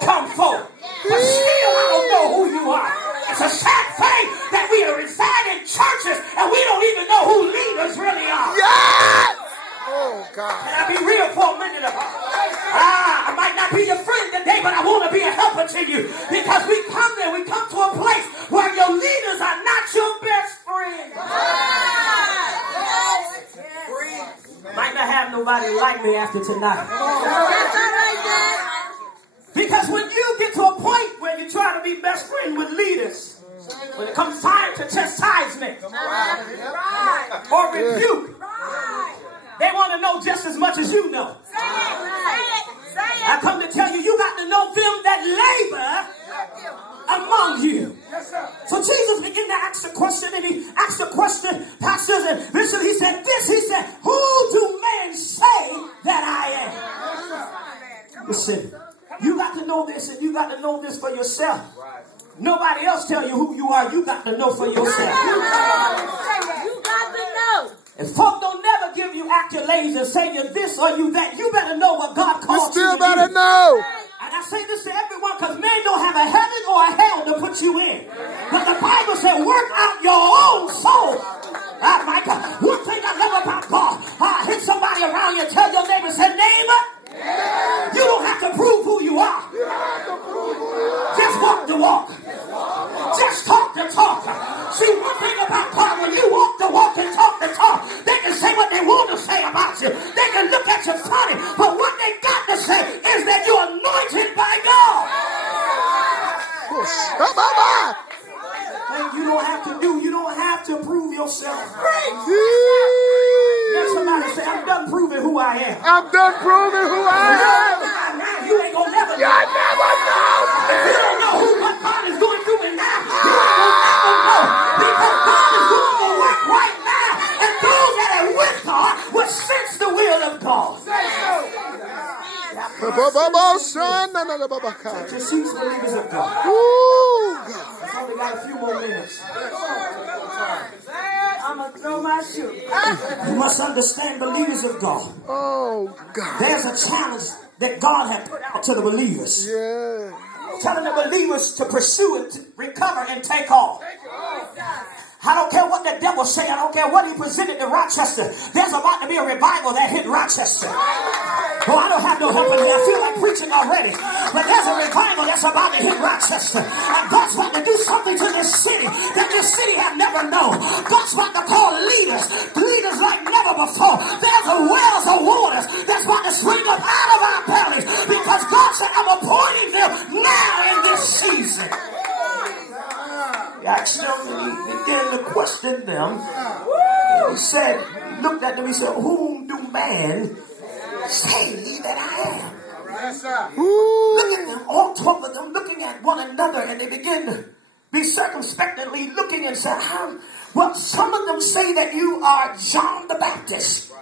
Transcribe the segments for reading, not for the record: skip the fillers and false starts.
come forth. But still, I don't know who you are. It's a sad thing that we reside in churches and we don't even know who leaders really are. Yes! Oh, God. Can I be real for a minute? I might not be your friend today, but I want to be a helper to you. Because we come to a place where your leaders are not your best friends. Might not have nobody like me after tonight. Because when you get to a point where you try to be best friend with leaders, when it comes time to chastisement or rebuke, they want to know just as much as you know. I come to tell you, you got to know them that labor among you. So Jesus began to ask the question, and he asked the question, pastors and bishops, he said this, he said, who do men say that I am? Listen, you got to know this, and you got to know this for yourself. Nobody else tell you who you are. You got to know for yourself. You got to know. If folk don't never give you accolades and say you this or you that, you better know what God called you to do. You still better know. And I say this to everyone because men don't have a heaven or a hell to put you in. But the Bible said, work out your own soul. Oh my God. One thing I love about God, hit somebody around you and tell your neighbor, say, neighbor, you don't have to prove who you are. Just walk the walk. Just talk the talk. See, one thing about God, when you walk the walk and talk the talk, they can say what they want to say about you. They can look at you funny, but what they got to say is that you're anointed by God. You don't have to you don't have to prove yourself. Let somebody say, I'm done proving who I am. I'm done proving who I am. Now you ain't gonna never know. You never know. If you don't know what God is doing through it now, you ain't gonna never know. Because God is doing the work right now. And those that are with God will sense the will of God. Just seats, believers of God. I've only got a few more minutes. I'm going to throw my shoe. You must understand, believers of God. Oh, God. There's a challenge that God had put out to the believers. Yeah. Telling the believers to pursue it, to recover, and take off. I don't care what the devil say. I don't care what he presented to Rochester. There's about to be a revival that hit Rochester. Oh, I don't have no help in here. I feel like preaching already. But there's a revival that's about to hit Rochester. And God's about to do something to this city that this city have never known. God's about to call leaders like never before. There's a wells of waters that's about to spring up out of our bellies. Because God said, I'm appointing them now in this season. Actually, he began to question them. He said, he looked at them, he said, whom do man say ye that I am? Look at them, all 12 of them looking at one another, and they begin to be circumspectly looking and said, well, some of them say that you are John the Baptist.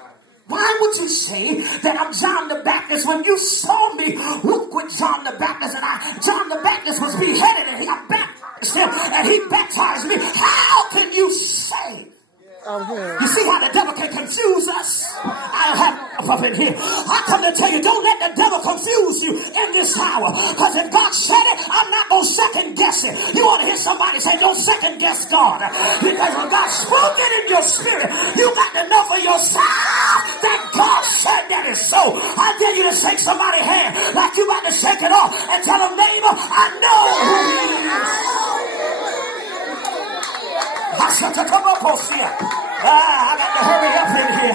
Why would you say that I'm John the Baptist when you saw me walk with John the Baptist, and John the Baptist was beheaded and he got baptized him and he baptized me? How can you say? You see how the devil can confuse us? I don't have up in here. I come to tell you, don't let the devil confuse you in this hour. Because if God said it, I'm not going to second guess it. You want to hear somebody say, don't second guess God. Because when God spoke it in your spirit, you got to know for yourself that God said that is so. I dare you to shake somebody's hand like you about to shake it off and tell them, neighbor, I know who he is. I got to hurry up in here.